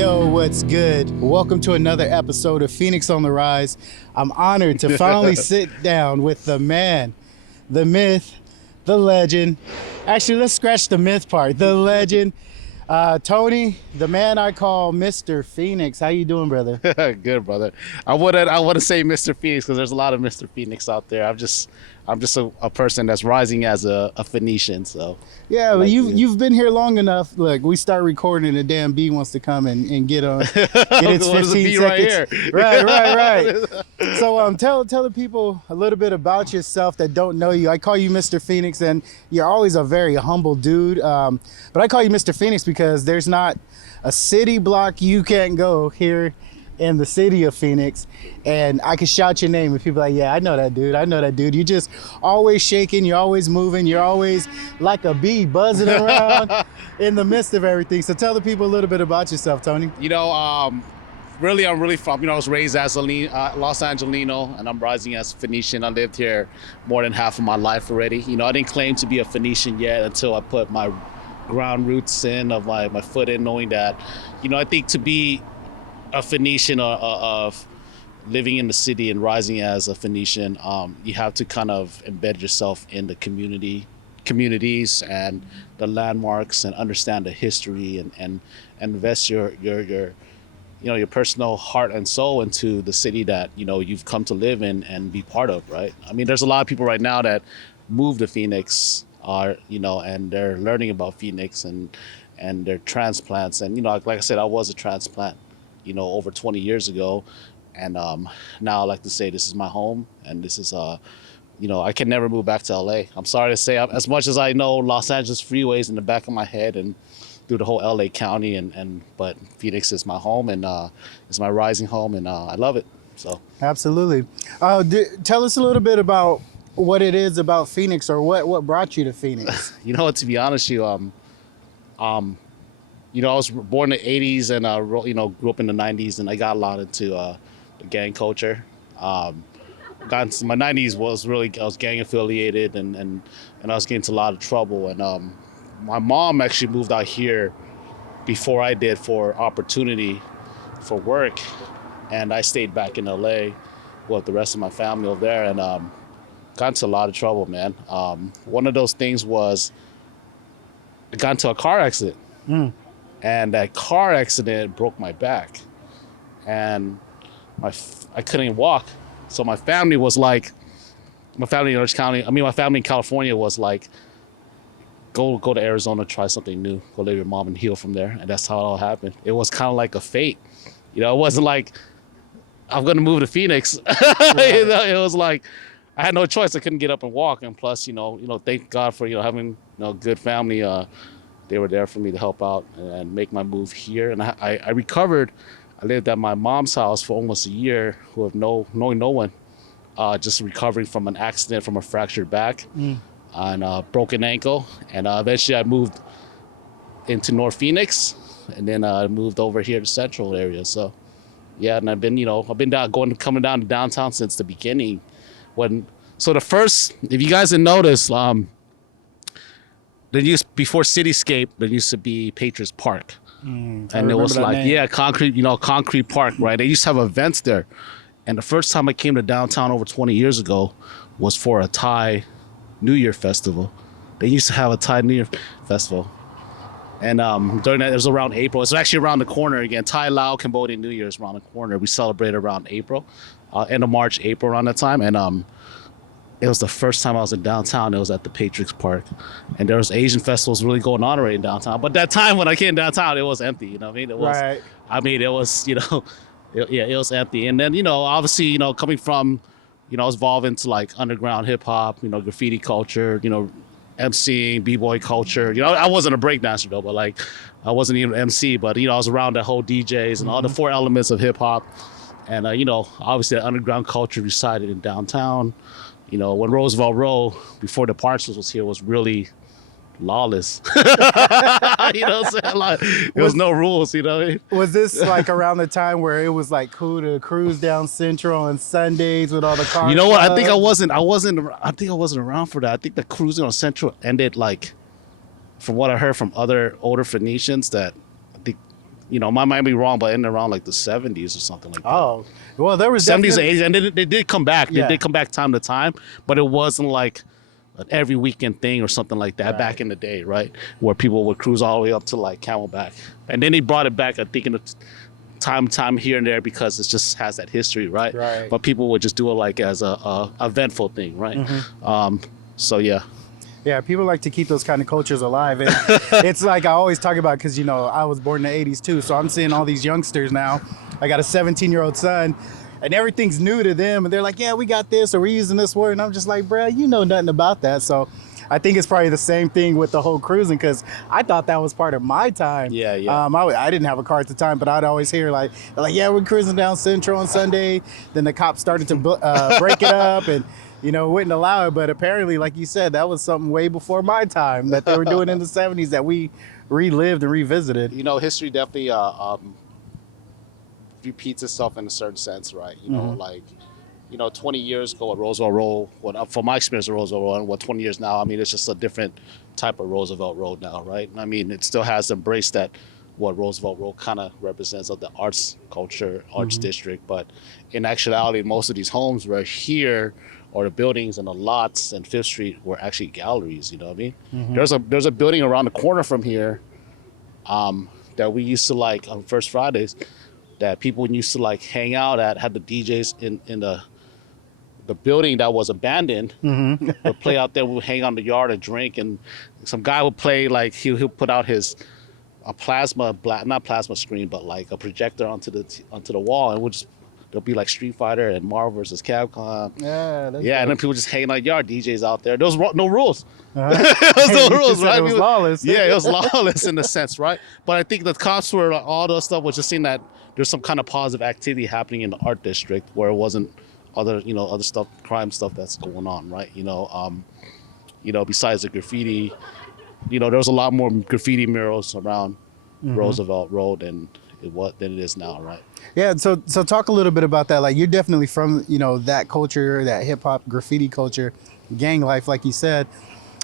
Yo, what's good? Welcome to another episode of Phoenix on the Rise. I'm honored to finally sit down with the man, the myth, the legend. Actually, let's scratch the myth part. The legend, Tony, the man I call Mr. Phoenix. How you doing, brother? Good, brother. I wouldn't say Mr. Phoenix because there's a lot of Mr. Phoenix out there. I'm just a person that's rising as a Phoenician. So yeah, well, you've been here long enough. Look, we start recording and the damn bee wants to come and get on. Get its 15 seconds. Right here. Right. So tell the people a little bit about yourself that don't know you. I call you Mr. Phoenix, and you're always a very humble dude. But I call you Mr. Phoenix because there's not a city block you can't go here in the city of Phoenix, and I can shout your name and people are like, yeah, I know that dude. You're just always shaking, you're always moving, you're always like a bee buzzing around in the midst of everything. So tell the people a little bit about yourself, Tony. I'm really from, I was raised as a Los Angelino, and I'm rising as a Phoenician. I lived here more than half of my life already. I didn't claim to be a Phoenician yet until I put my ground roots in, of my foot in, knowing that, I think to be a Phoenician of living in the city and rising as a Phoenician, you have to kind of embed yourself in the communities and the landmarks, and understand the history, and invest your personal heart and soul into the city that you've come to live in and be part of, right? I mean, there's a lot of people right now that move to Phoenix, and they're learning about Phoenix and their transplants, and like I said, I was a transplant over 20 years ago. And now I like to say this is my home, and this is, I can never move back to LA. I'm sorry to say, as much as I know Los Angeles freeways in the back of my head and through the whole LA County, but Phoenix is my home, and it's my rising home, and I love it. So absolutely. Tell us a little bit about what it is about Phoenix, or what brought you to Phoenix. To be honest with you, I was born in the 80s and, grew up in the 90s, and I got a lot into the gang culture. Got into my 90s I was gang affiliated, and I was getting into a lot of trouble. And my mom actually moved out here before I did, for opportunity for work. And I stayed back in LA with the rest of my family over there, and got into a lot of trouble, man. One of those things was I got into a car accident. And that car accident broke my back, and I couldn't even walk. So my family in Orange County, my family in California was like, go to Arizona, try something new, go live with your mom and heal from there. And that's how it all happened. It was kind of like a fate. It wasn't like I'm gonna move to Phoenix. Right. It was like I had no choice. I couldn't get up and walk. And plus, thank God for having good family. They were there for me to help out and make my move here. And I recovered. I lived at my mom's house for almost a year, knowing no one, just recovering from an accident, from a fractured back and a broken ankle. And eventually I moved into North Phoenix, and then I moved over here to Central area. So yeah, and I've been coming down to downtown since the beginning. If you guys didn't notice, before Cityscape, there used to be Patriots Park, and it was like concrete park, right? They used to have events there, and the first time I came to downtown over 20 years ago was for a Thai New Year festival. They used to have a Thai New Year festival, and during that, it was around April. It's actually around the corner again. Thai, Lao, Cambodian New Year is around the corner. We celebrate around April, end of March, April, around that time, and it was the first time I was in downtown. It was at the Patriots Park, and there was Asian festivals really going on already in downtown. But that time when I came downtown, it was empty. It was. Right. It was. It was empty. And then obviously coming from, I was involved into like underground hip hop, graffiti culture, MCing, b-boy culture. I wasn't a breakdancer though, but like I wasn't even an MC. But I was around the whole DJs and all the four elements of hip hop, and obviously the underground culture resided in downtown. When Roosevelt Row, before the Parsons was here, was really lawless. It was no rules, Was this like around the time where it was like cool to cruise down Central on Sundays with all the cars? You know what? I think I wasn't around for that. I think the cruising on Central ended, like, from what I heard from other older Phoenicians, that I think I might be wrong, but in around like the 70s or something like that. Oh, well, there was 70s and definitely- 80s, and they did come back. Yeah. They did come back time to time, but it wasn't like an every weekend thing or something like that Right. back in the day, right? Where people would cruise all the way up to like Camelback, and then they brought it back. I think in the time here and there because it just has that history, right? Right. But people would just do it like as a eventful thing, right? So yeah. Yeah, people like to keep those kind of cultures alive. And it's like I always talk about because, I was born in the 80s too. So I'm seeing all these youngsters now. I got a 17-year-old son and everything's new to them. And they're like, yeah, we got this or we're using this word. And I'm just like, bruh, you know nothing about that. So I think it's probably the same thing with the whole cruising because I thought that was part of my time. Yeah. I didn't have a car at the time, but I'd always hear like, yeah, we're cruising down Central on Sunday. Then the cops started to break it up and, wouldn't allow it. But apparently, like you said, that was something way before my time that they were doing in the 70s that we relived and revisited. History definitely repeats itself in a certain sense, right? 20 years ago at Roosevelt Road, from my experience at Roosevelt Road, and 20 years now, I mean, it's just a different type of Roosevelt Road now, right? I mean, it still has embraced that, what Roosevelt Road kind of represents of the arts culture, arts district, but in actuality, most of these homes were here, or the buildings and the lots and Fifth Street were actually galleries, you know what I mean? There's a building around the corner from here that we used to like on First Fridays that people used to like hang out at, had the DJs in the building that was abandoned, would play out there, we would hang out in the yard and drink, and some guy would play, like he'll put out not plasma screen, but like a projector onto the wall, and there'll be like Street Fighter and Marvel versus Capcom. Yeah, and then people just hanging out in the yard, DJs out there. There was no rules. Uh-huh. There was no rules, right? It was lawless. Yeah, it was lawless in a sense, right? But I think the cops were like, all those stuff was just seeing that there's some kind of positive activity happening in the art district where it wasn't other stuff, crime stuff that's going on, right? Besides the graffiti, there was a lot more graffiti murals around Roosevelt Road than it is now, right? Yeah, so talk a little bit about that. Like, you're definitely from, that culture, that hip hop graffiti culture, gang life, like you said.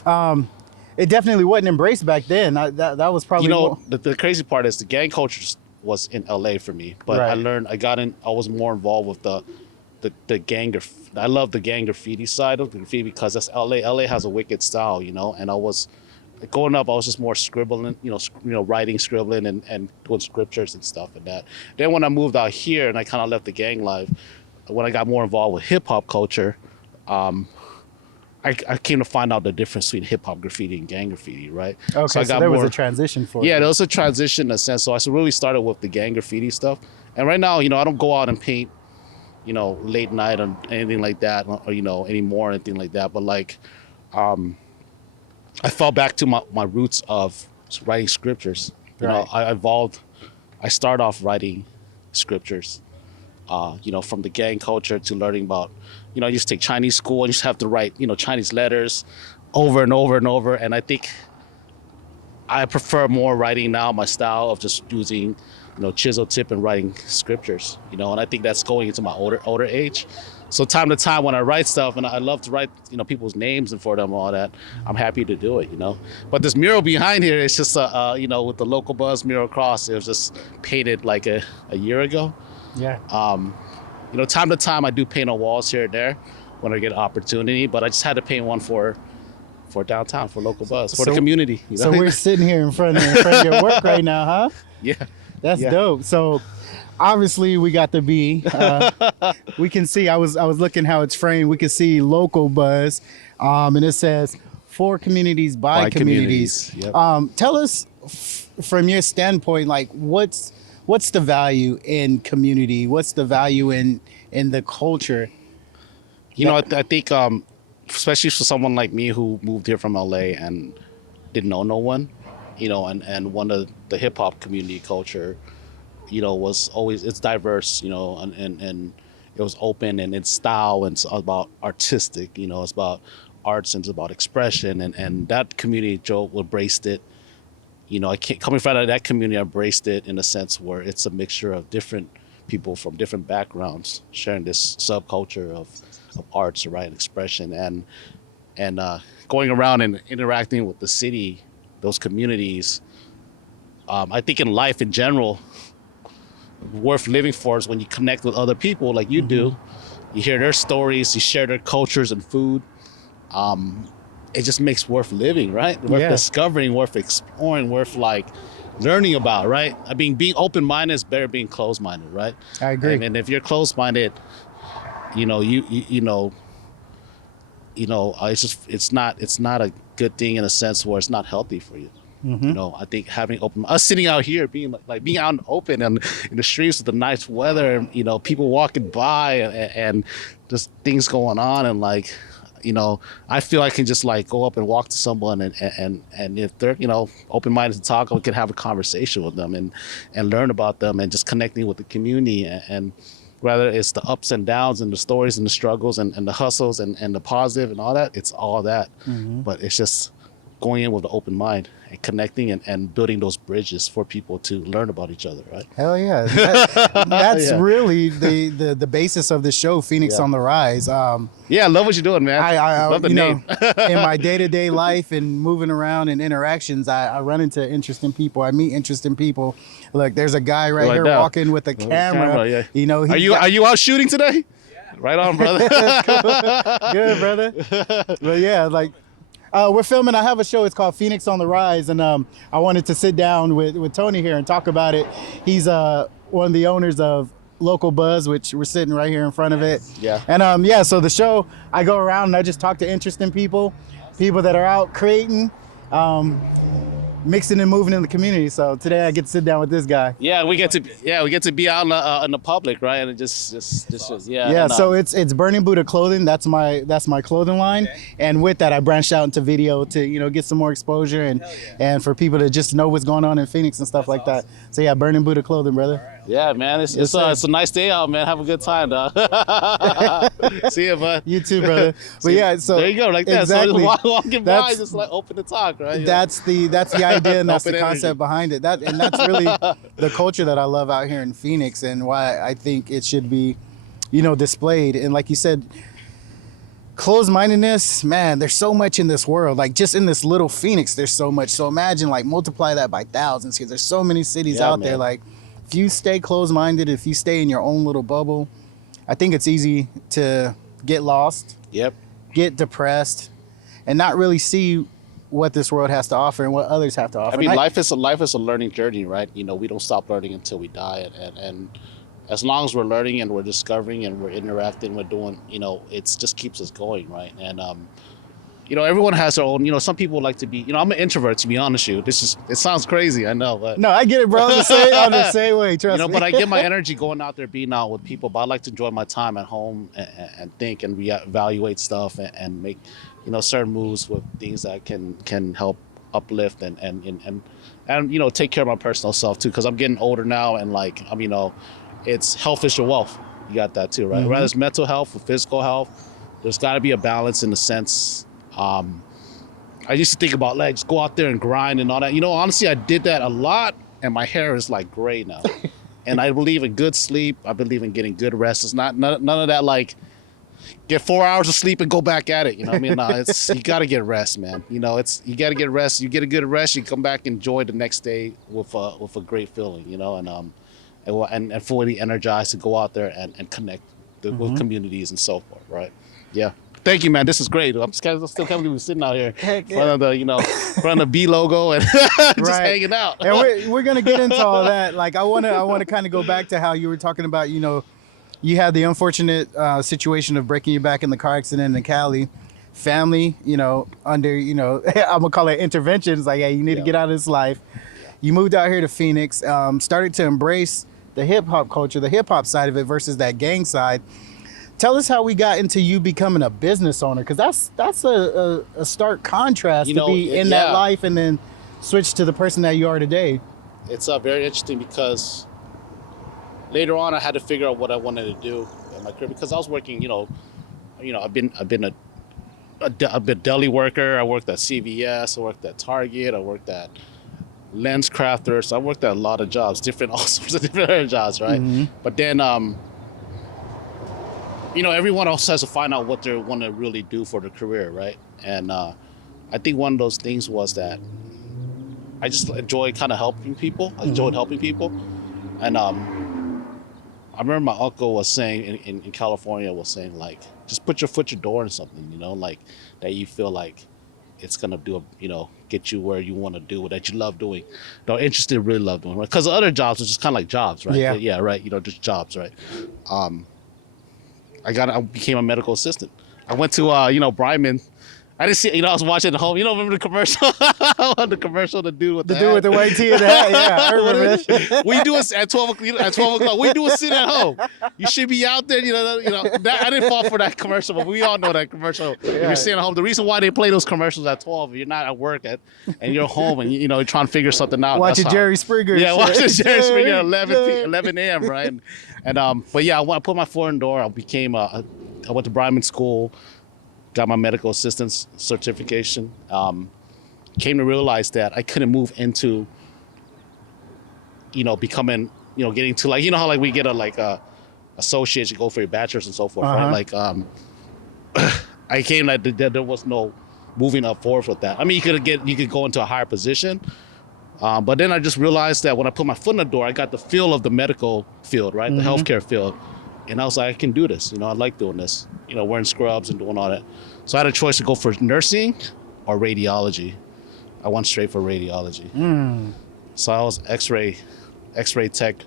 It definitely wasn't embraced back then. That was probably the crazy part is the gang culture was in LA for me, but right. I was more involved with the gang. I love the gang graffiti side of the graffiti because that's LA. LA has a wicked style, and I was growing up, I was just more scribbling, writing, scribbling, and doing scriptures and stuff and that. Then when I moved out here and I kind of left the gang life, when I got more involved with hip hop culture, I came to find out the difference between hip hop graffiti and gang graffiti, right? Okay, so there was a transition for you. Yeah, there was a transition in a sense. So I really started with the gang graffiti stuff. And right now, I don't go out and paint, late night or anything like that, or, anymore or anything like that. But like, I fell back to my roots of writing scriptures. I started off writing scriptures, from the gang culture to learning about, I used to take Chinese school and you just have to write, Chinese letters over and over and over. And I think I prefer more writing now, my style of just using, chisel tip and writing scriptures, and I think that's going into my older age. So time to time when I write stuff, and I love to write, people's names and for them, all that, I'm happy to do it, But this mural behind here is just, with the local buzz mural cross, it was just painted like a year ago. Yeah. Time to time I do paint on walls here and there when I get an opportunity, but I just had to paint one for downtown, for local buzz, for the community. So we're sitting here in front of your work right now, huh? Yeah. That's dope. So obviously we got the B. We can see, I was looking how it's framed. We can see local buzz, and it says for communities by communities. Yep. Tell us from your standpoint, like what's the value in community? What's the value in the culture? I think especially for someone like me who moved here from LA and didn't know no one, and one of the hip hop community culture, was always, it's diverse, and it was open and its style, and it's about artistic, it's about arts and it's about expression, and that community, Joe, embraced it. Coming from that community, I embraced it in a sense where it's a mixture of different people from different backgrounds sharing this subculture of arts, right, and expression, and going around and interacting with the city, those communities, I think in life in general, worth living for is when you connect with other people like you do. You hear their stories, you share their cultures and food. It just makes worth living, right? Worth discovering, worth exploring, worth like learning about, right? I mean, being open-minded is better than being closed-minded, right? I agree. And if you're closed-minded, it's not a good thing in a sense where it's not healthy for you. I think having us sitting out here, being being out in the open and in the streets with the nice weather, and people walking by and just things going on, and I feel I can just go up and walk to someone and if they're open-minded to talk, I can have a conversation with them and learn about them and just connecting with the community, and whether it's the ups and downs and the stories and the struggles and the hustles and the positive and all that, it's all that. But it's just going in with an open mind and connecting and building those bridges for people to learn about each other, right? Hell yeah. That's really the basis of the show, Phoenix on the Rise. Yeah, I love what you're doing, man. I love the name. In my day-to-day life and moving around and interactions, I run into interesting people. I meet interesting people. Look, there's a guy right here walking with a camera. Are you out shooting today? Yeah. Right on, brother. Good, brother. But yeah, we're filming. I have a show. It's called Phoenix on the Rise, and I wanted to sit down with Tony here and talk about it. He's one of the owners of Local Buzz, which we're sitting right here in front of it. Yeah. And so the show, I go around and I just talk to interesting people that are out creating, mixing and moving in the community. So today I get to sit down with this guy. Yeah, we get to be out in the public, right? And it just Yeah. And, so it's Burning Buddha Clothing. That's my clothing line. Okay. And with that, I branched out into video to get some more exposure and for people to just know what's going on in Phoenix and stuff like that. So yeah, Burning Buddha Clothing, brother. Right. Yeah, man. It's a nice day out, man. Have a good time, dog. See you, bud. You too, brother. But yeah, so there you go, like that. Exactly. So walking by, just open the talk, right? That's the idea, and that's the concept behind it. That's really the culture that I love out here in Phoenix, and why I think it should be, displayed. And like you said, closed-mindedness, man, there's so much in this world. Like just in this little Phoenix, there's so much. So imagine multiply that by thousands, because there's so many cities out there. If you stay closed-minded, if you stay in your own little bubble, I think it's easy to get lost. Yep. Get depressed, and not really see what this world has to offer and what others have to offer. I mean, life is a learning journey, right? We don't stop learning until we die, and as long as we're learning and we're discovering and we're interacting, we're doing, it just keeps us going, right? And everyone has their own. Some people like to be. I'm an introvert, to be honest with you. It sounds crazy, I know, but no, I get it, bro. I'm the same way. Trust me. But I get my energy going out there, being out with people. But I like to enjoy my time at home and think and reevaluate stuff and make certain moves with things that can help uplift and take care of my personal self too, because I'm getting older now, and it's health is your wealth. You got that too, right? Whether it's mental health or physical health, there's got to be a balance in the sense. I used to think about just go out there and grind and all that. Honestly, I did that a lot, and my hair is gray now. And I believe in good sleep. I believe in getting good rest. It's none of that get 4 hours of sleep and go back at it. You know what I mean? No, you got to get rest, man. You got to get rest. You get a good rest, you come back and enjoy the next day with a great feeling. And fully energized to go out there and connect with communities and so forth. Right? Yeah. Thank you, man. This is great. I'm still can't believe we're sitting out here in front of the B logo and just hanging out. And we're gonna get into all that. I wanna kind of go back to how you were talking about. You had the unfortunate situation of breaking your back in the car accident in Cali. Family, under I'm gonna call it interventions. Hey, you need to get out of this life. You moved out here to Phoenix, started to embrace the hip hop culture, the hip hop side of it versus that gang side. Tell us how we got into you becoming a business owner, because that's a stark contrast to be in that life and then switch to the person that you are today. It's very interesting because later on I had to figure out what I wanted to do in my career, because I was working. I've been a deli worker. I worked at CVS. I worked at Target. I worked at Lens Crafters. I worked at a lot of jobs, all sorts of different jobs, right? But then everyone else has to find out what they want to really do for their career, right? And I think one of those things was that I just enjoy kind of helping people. I enjoyed helping people, and I remember my uncle was saying in California was saying like, just put your foot your door in something, you know, like that you feel like it's gonna do, get you where you want to do, that you love doing, interested, really love doing, right? Because other jobs are just kind of like jobs, right? Yeah, right. Just jobs, right? Um, I became a medical assistant. I went to Bryman. I didn't see, I was watching at home. Remember the commercial? The commercial, the dude with the dude with the white tee and the hat. Yeah, I remember that. We do it at 12 o'clock. At 12 o'clock, we do a sit at home. You should be out there. That, I didn't fall for that commercial, but we all know that commercial. If you're sitting at home, the reason why they play those commercials at 12, if you're not at work and you're home and you're trying to figure something out. Watching Jerry Springer. Yeah, watching Jerry Springer at 11 a.m. Right? But yeah, I put my foot in the door. I went to Bryman School. Got my medical assistance certification. Came to realize that I couldn't move into, becoming, getting to like, how like we get a associates, you go for your bachelor's and so forth, right? Like, I came that there was no moving up forward with that. I mean, you could go into a higher position, but then I just realized that when I put my foot in the door, I got the feel of the medical field, right? The healthcare field. And I was like, I can do this. I like doing this, wearing scrubs and doing all that. So I had a choice to go for nursing or radiology. I went straight for radiology. So I was X-ray tech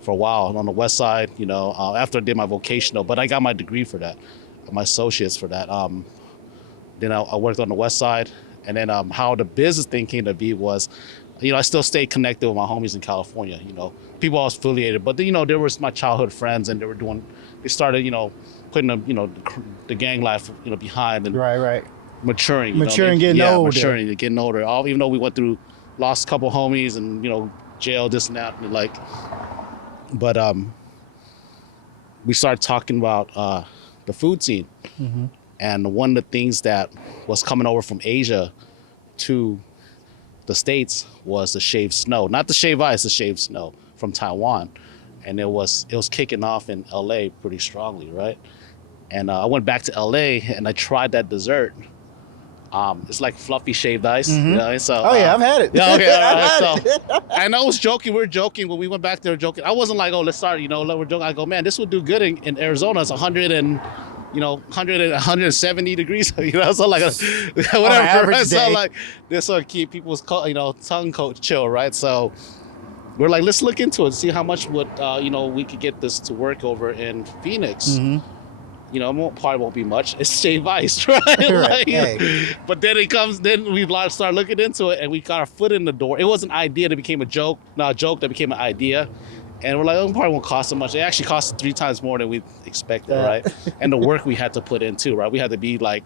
for a while on the west side, after I did my vocational, but I got my degree for that, my associates for that. Then I worked on the west side. And then how the business thing came to be was, I still stayed connected with my homies in California, people I was affiliated, but there was my childhood friends and they started, putting the gang life, behind and right. maturing, getting older. Maturing, getting older. Even though we lost a couple homies and, jail, this and that, and but we started talking about the food scene. And one of the things that was coming over from Asia to the States was the shaved snow, not the shaved ice, the shaved snow from Taiwan. And it was kicking off in LA pretty strongly, right? And I went back to LA and I tried that dessert. It's like fluffy shaved ice. So, I've had it. Yeah, okay. So, and I was joking. We were joking when we went back there joking. I wasn't like, let's start, we're joking. I go, man, this would do good in Arizona. It's 100 and 170 degrees, so like whatever, right? So like this will keep people's tongue chill, right? So we're like, let's look into it, see how much would we could get this to work over in Phoenix. It probably won't be much. It's shaved ice, right? But then we start looking into it and we got our foot in the door. It was an idea that became a joke, not a joke that became an idea. And we're like, it probably won't cost so much. It actually cost 3 times more than we expected, right? And the work we had to put in too, right? We had to be like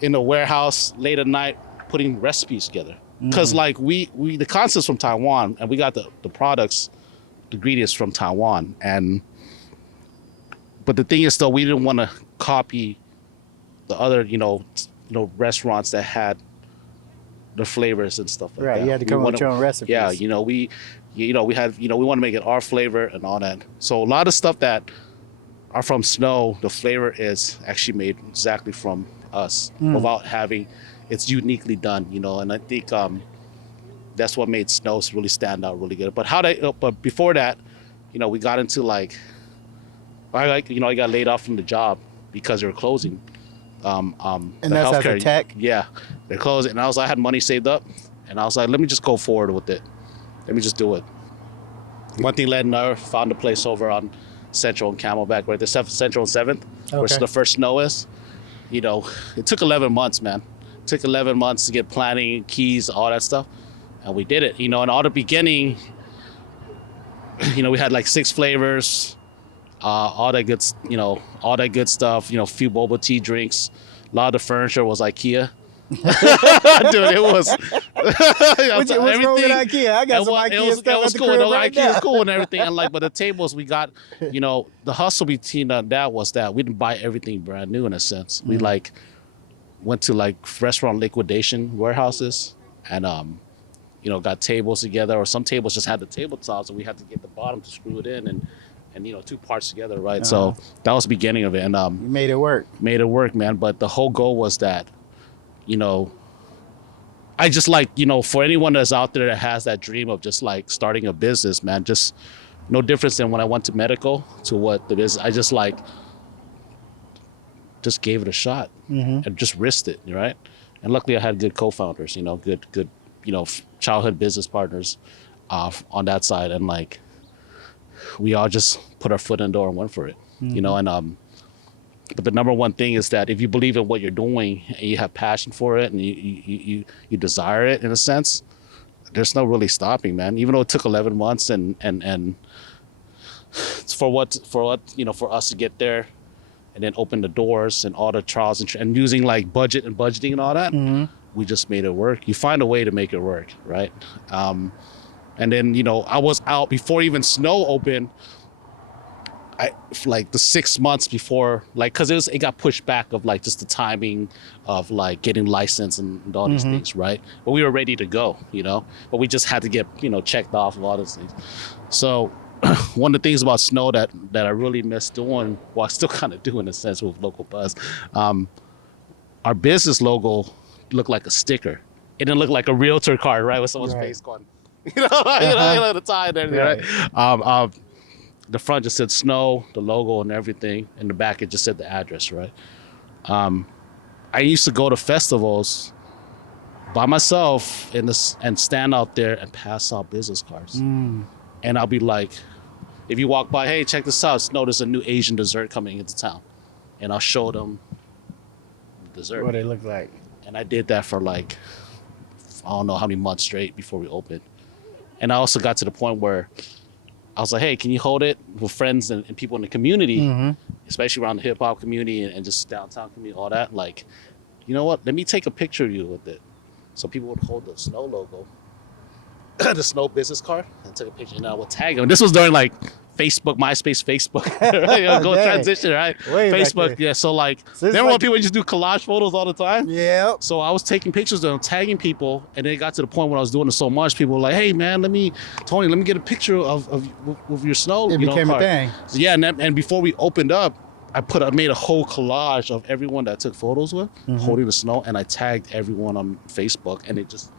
in the warehouse late at night putting recipes together. Because like the concept's from Taiwan and we got the products, the ingredients from Taiwan. But the thing is though, we didn't want to copy the other, restaurants that had the flavors and stuff like that. Right, you had to come up with your own recipes. Yeah, we want to make it our flavor and all that. So a lot of stuff that are from Snow, the flavor is actually made exactly from us without having, it's uniquely done, and I think that's what made Snow really stand out really good. But but before that, we got into I got laid off from the job because they were closing. And that's as a tech? Yeah, they're closing. And I had money saved up and I was like, let me just go forward with it. Let me just do it. One thing led another. Found a place over on Central and Camelback, right? The Central and 7th, where the first Snow is. It took 11 months, man. It took 11 months to get planning, keys, all that stuff. And we did it. And all the beginning, we had like 6 flavors, all that good stuff, few boba tea drinks. A lot of the furniture was IKEA. Dude, it was. What's wrong with IKEA? I got some IKEA stuff. It was cool. IKEA was cool and everything. And but the tables we got, the hustle between that was that we didn't buy everything brand new in a sense. We went to restaurant liquidation warehouses and got tables together, or some tables just had the tabletops and we had to get the bottom to screw it in and 2 parts together, right? So that was the beginning of it. And you made it work. Made it work, man. But the whole goal was that, I just like, for anyone that's out there that has that dream of just like starting a business, man, just no difference than when I went to medical to what the business. I just like just gave it a shot and just risked it, right? And luckily I had good co-founders, good, childhood business partners on that side. And like, we all just put our foot in the door and went for it, and but the number one thing is that if you believe in what you're doing and you have passion for it and you desire it in a sense, there's no really stopping, man. Even though it took 11 months and for us to get there and then open the doors and all the trials and using like budget and budgeting and all that, we just made it work. You find a way to make it work, right? And then, I was out before even snow opened. Like the 6 months before, like, because it got pushed back of like just the timing of like getting licensed and all these things, right? But we were ready to go, but we just had to get checked off of all those things. So one of the things about snow that I really miss doing, well, I still kind of do in a sense with Local Buzz, our business logo looked like a sticker. It didn't look like a realtor card, right, with someone's face gone, the tie and everything, right? The front just said snow, the logo and everything. In the back, it just said the address, right? I used to go to festivals by myself and stand out there and pass out business cards. And I'll be like, if you walk by, hey, check this out. Snow, there's a new Asian dessert coming into town. And I'll show them the dessert. What they look like. And I did that for like, I don't know how many months straight before we opened. And I also got to the point where I was like, hey, can you hold it with friends and people in the community, especially around the hip hop community and just downtown community, all that? Like, you know what? Let me take a picture of you with it. So people would hold the Snow logo, the Snow business card, and take a picture. And I would tag them. This was during like Facebook, MySpace, Facebook, right? Go transition, right? Way Facebook, yeah. So like, remember when people just do collage photos all the time? Yeah. So I was taking pictures of them, tagging people, and it got to the point when I was doing it so much, people were like, "Hey man, Tony, let me get a picture of your Snow." It became card. a thing. So yeah, and before we opened up, I made a whole collage of everyone that I took photos with, holding the Snow, and I tagged everyone on Facebook, and it just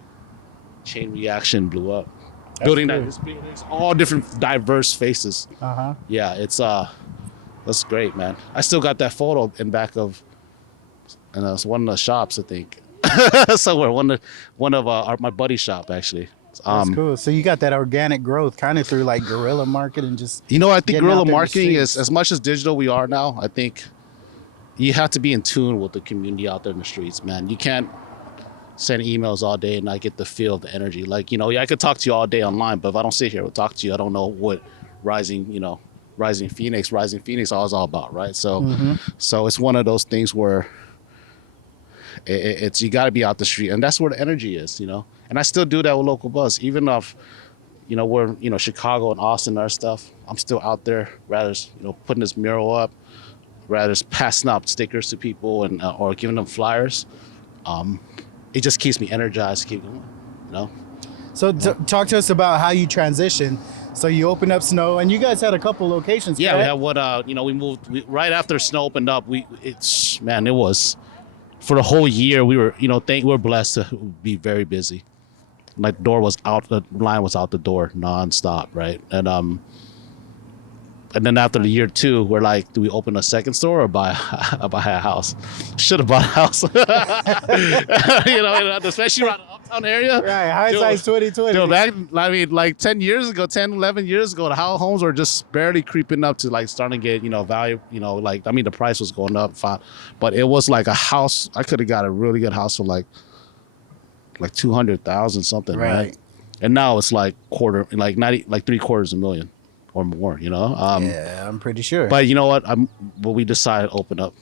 chain reaction blew up. That's Building cool. that, it's all different diverse faces. Yeah, it's that's great, man. I still got that photo in back of, and it's one of the shops, I think, somewhere. One of my buddy's shop actually. That's cool. So you got that organic growth kind of through like guerrilla marketing, just I think getting out guerrilla there in the marketing is streets. as much as digital we are now. I think you have to be in tune with the community out there in the streets, man. You can't send emails all day and I get the feel, the energy. Like, I could talk to you all day online, but if I don't sit here and talk to you, I don't know what Rising Phoenix is all about, right? So, so it's one of those things where it's you got to be out the street, and that's where the energy is, And I still do that with Local Buzz, even if, we're Chicago and Austin and our stuff. I'm still out there, rather putting this mural up, rather passing out stickers to people and or giving them flyers. It just keeps me energized to keep going, So talk to us about how you transition. So you opened up Snow, and you guys had a couple locations. Yeah, correct? we had we moved right after Snow opened up. It was for the whole year. We were, we're blessed to be very busy. Like the line was out the door nonstop, right? And then after the year 2, we're like, do we open a second store or buy a house? Should have bought a house. Especially around the uptown area. Right, hindsight's 2020. Dude, back, like 10, 11 years ago, the homes were just barely creeping up to like starting to get, value, the price was going up, fine. But it was like a house. I could have got a really good house for like 200,000 something, right? And now it's like $750,000 or more, Yeah, I'm pretty sure. But you know what? We decided to open up,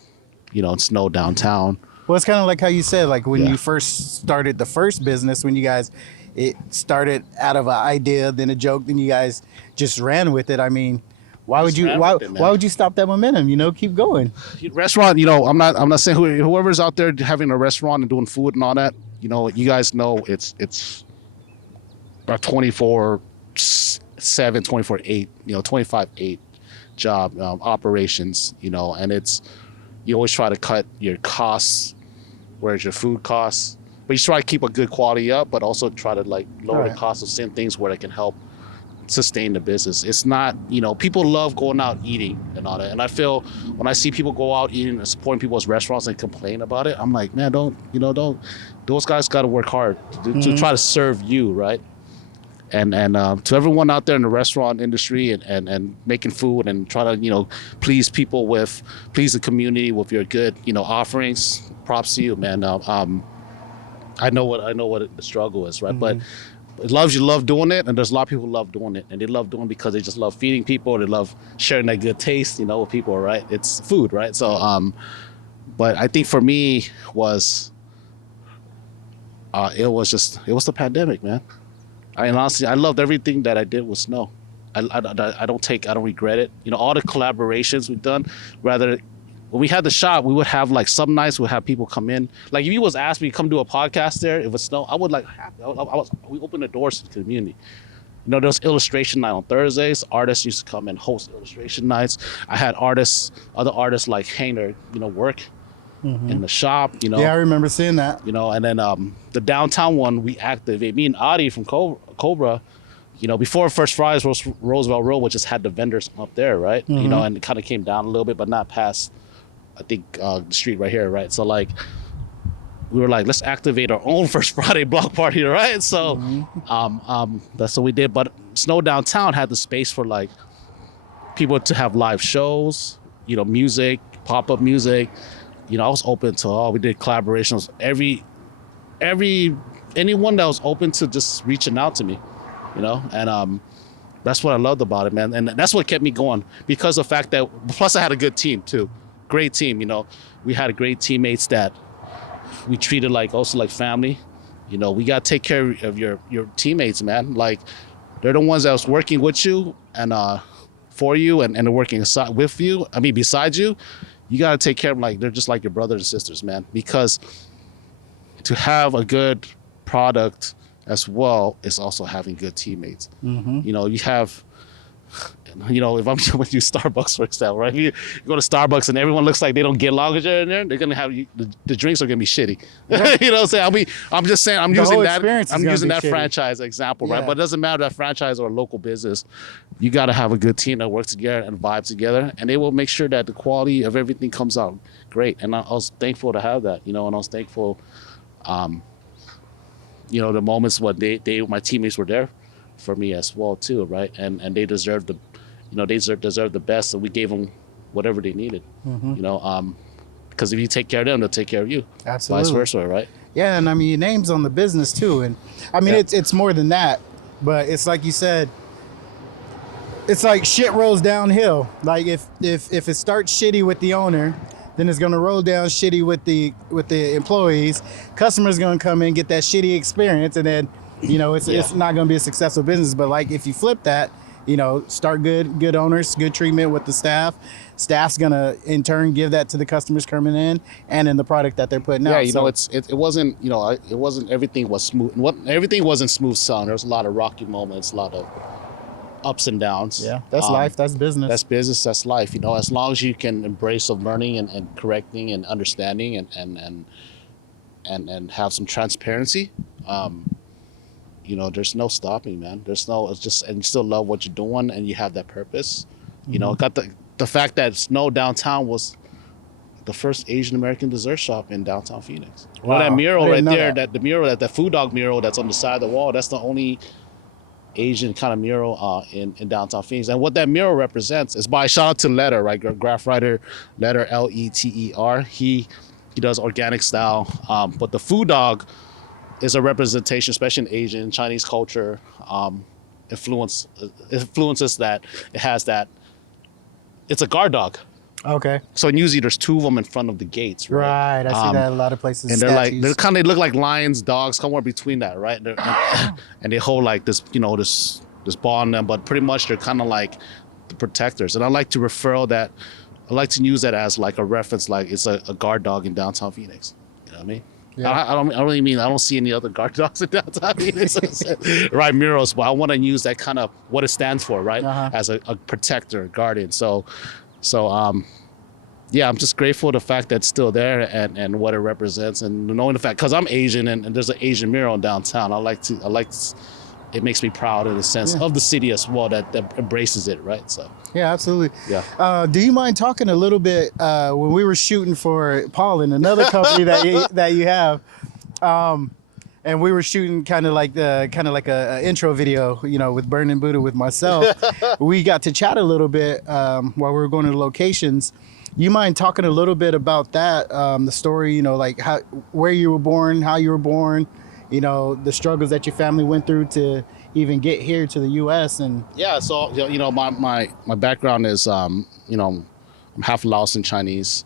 in Snow downtown. Well, it's kind of like how you said, like when you first started the first business, when you guys, it started out of an idea, then a joke, then you guys just ran with it. I mean, why would you stop that momentum? Keep going. Restaurant, I'm not saying whoever's out there having a restaurant and doing food and all that, you guys know it's a 24/7, 24/8, 25/8 job, operations, and it's, you always try to cut your costs, whereas your food costs, but you try to keep a good quality up, but also try to like lower the Right. cost of certain things where it can help sustain the business. It's not, people love going out eating and all that. And I feel when I see people go out eating and supporting people's restaurants and complain about it, I'm like, man, don't, those guys got to work hard to try to serve you, right? And to everyone out there in the restaurant industry and making food and trying to, please the community with your good, offerings, props to you, man. I know what the struggle is, right? But as long as you love doing it, and there's a lot of people who love doing it, and they love doing it because they just love feeding people, they love sharing that good taste, with people, right? It's food, right? So, but I think for me it was the pandemic, man. And honestly, I loved everything that I did with Snow. I don't regret it. All the collaborations we've done, rather, when we had the shop, we would have like some nights we'd have people come in. Like if you was asked me to come do a podcast there, if it's Snow, I would we open the doors to the community. There was illustration night on Thursdays. Artists used to come and host illustration nights. I had other artists like hang their, work in the shop, Yeah, I remember seeing that. And then the downtown one, we activate, me and Adi from Cobra, before First Fries, Roosevelt Road, which just had the vendors up there, right? And it kind of came down a little bit, but not past, I think, the street right here, right? So like, we were like, let's activate our own First Friday block party, right? So that's what we did. But Snow Downtown had the space for like people to have live shows, music, pop-up music. I was open to we did collaborations. Anyone that was open to just reaching out to me, and that's what I loved about it, man. And that's what kept me going, because of the fact that, plus I had a good team too. Great team, we had great teammates that we treated like family. We got to take care of your teammates, man. Like, they're the ones that was working with you and for you and they're working with you. I mean, besides you. You got to take care of them like they're just like your brothers and sisters, man. Because to have a good product as well is also having good teammates. You have, if I'm with you, Starbucks, for example, right? You go to Starbucks and everyone looks like they don't get along with you in there, they're gonna have the drinks are gonna be shitty. Yeah. You know what I'm saying? I'm just saying, I'm using that shitty. franchise example, right? Yeah. But it doesn't matter that franchise or a local business. You got to have a good team that works together and vibe together, and they will make sure that the quality of everything comes out great. And I was thankful to have that, and I was thankful, the moments when my teammates were there for me as well too, right? And they deserved deserve the best, and we gave them whatever they needed, because if you take care of them, they'll take care of you. Absolutely. Vice versa, right? Yeah, and I mean, your name's on the business too, and I mean, it's more than that, but it's like you said, it's like shit rolls downhill. Like if it starts shitty with the owner, then it's gonna roll down shitty with the employees. Customers gonna come in, get that shitty experience, and then it's not gonna be a successful business. But like if you flip that, start good owners, good treatment with the staff. Staff's gonna in turn give that to the customers coming in and in the product that they're putting out. Yeah, it wasn't it wasn't everything was smooth. Everything wasn't smooth sailing. There was a lot of rocky moments, a lot of ups and downs. Yeah, that's life. That's business. That's business. That's life. As long as you can embrace of learning and correcting and understanding and have some transparency, there's no stopping, man. It's just, and you still love what you're doing and you have that purpose. Got the fact that Snow Downtown was the first Asian American dessert shop in downtown Phoenix. Wow. That mural right there, that. the mural, that food dog mural that's on the side of the wall, that's the only Asian kind of mural in downtown Phoenix. And what that mural represents is by, shout out to Letter, right? Graph writer Letter, Letter. He does organic style, but the food dog is a representation, especially in Asian, Chinese culture, influences that it has that. It's a guard dog. Okay. So usually there's two of them in front of the gates, right? Right. I see that in a lot of places. And they look like lions, dogs, somewhere between that, right? And they hold like this, this ball on them, but pretty much they're kind of like the protectors. And I like to I like to use that as like a reference, like it's a guard dog in downtown Phoenix. You know what I mean? Yeah. I don't see any other guard dogs in downtown Phoenix, right? Murals, but I want to use that kind of what it stands for, right? As a protector, guardian. So yeah, I'm just grateful for the fact that it's still there and what it represents, and knowing the fact, because I'm Asian and there's an Asian mural downtown. It makes me proud in the sense of the city as well that embraces it, right? So Yeah, absolutely. yeah. Do you mind talking a little bit when we were shooting for Paul in another company that you have, and we were shooting kind of like a intro video, with Burning Buddha with myself. We got to chat a little bit while we were going to the locations. You mind talking a little bit about that, the story, like where you were born, how you were born, the struggles that your family went through to even get here to the U.S. and Yeah, so my background is I'm half Laos and Chinese.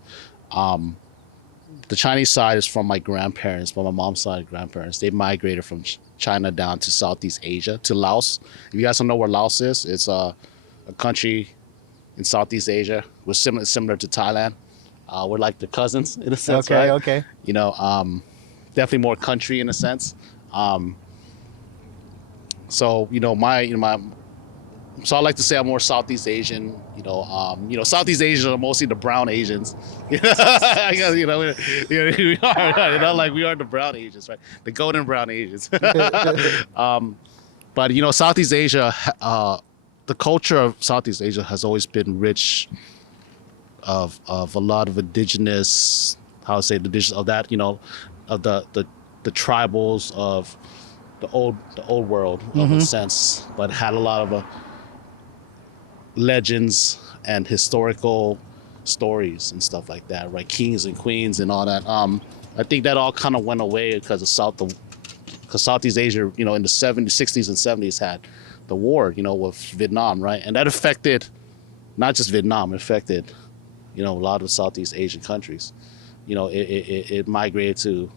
The Chinese side is from my grandparents, but my mom's side grandparents, they migrated from China down to Southeast Asia to Laos. If you guys don't know where Laos is, it's a country in Southeast Asia. We're similar to Thailand. We're like the cousins in a sense, right? Okay. Definitely more country in a sense. So so I like to say I'm more Southeast Asian. Southeast Asians are mostly the brown Asians. I guess, we are. Like we are the brown Asians, right? The golden brown Asians. But Southeast Asia, the culture of Southeast Asia has always been rich of a lot of indigenous, of that, of the tribals of the old world of a sense, but had a lot of legends and historical stories and stuff like that, right? Kings and queens and all that. I think that all kind of went away because Southeast Asia, in the 70s, 60s, and 70s had the war, with Vietnam, right? And that affected not just Vietnam, it affected, a lot of Southeast Asian countries. It migrated to,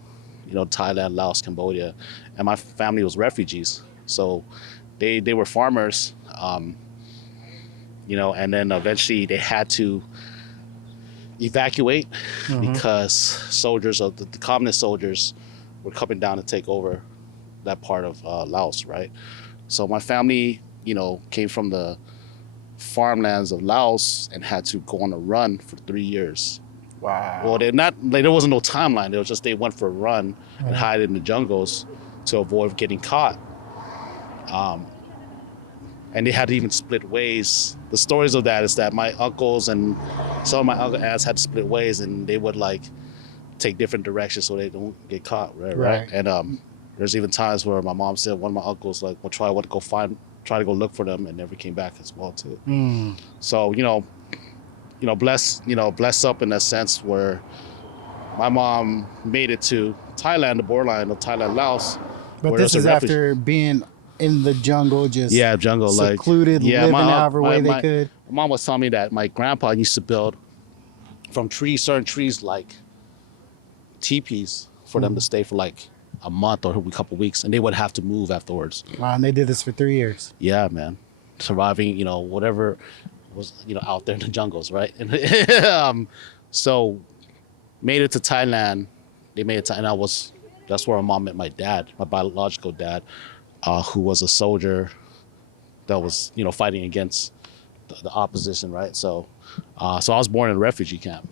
Thailand, Laos, Cambodia, and my family was refugees. So they were farmers, and then eventually they had to evacuate because soldiers of the communist soldiers were coming down to take over that part of Laos, right? So my family, came from the farmlands of Laos and had to go on a run for 3 years. Wow. Well, there wasn't no timeline. It was just they went for a run and hide in the jungles to avoid getting caught. And they had to even split ways. The stories of that is that my uncles and some of my uncle aunts had to split ways, and they would take different directions so they don't get caught, right? And there's even times where my mom said one of my uncles will try to go look for them and never came back as well too. So blessed up in that sense where my mom made it to Thailand, the borderline of Thailand, Laos. But this is after being in the jungle, just secluded, living however way they could. My mom was telling me that my grandpa used to build from certain trees like teepees for them to stay for a month or a couple weeks, and they would have to move afterwards. Wow, and they did this for 3 years. Yeah, man. Surviving, whatever was, out there in the jungles, right? So made it to Thailand. They made it to, and that's where my mom met my dad, my biological dad, who was a soldier that was, fighting against the opposition, right? So I was born in a refugee camp.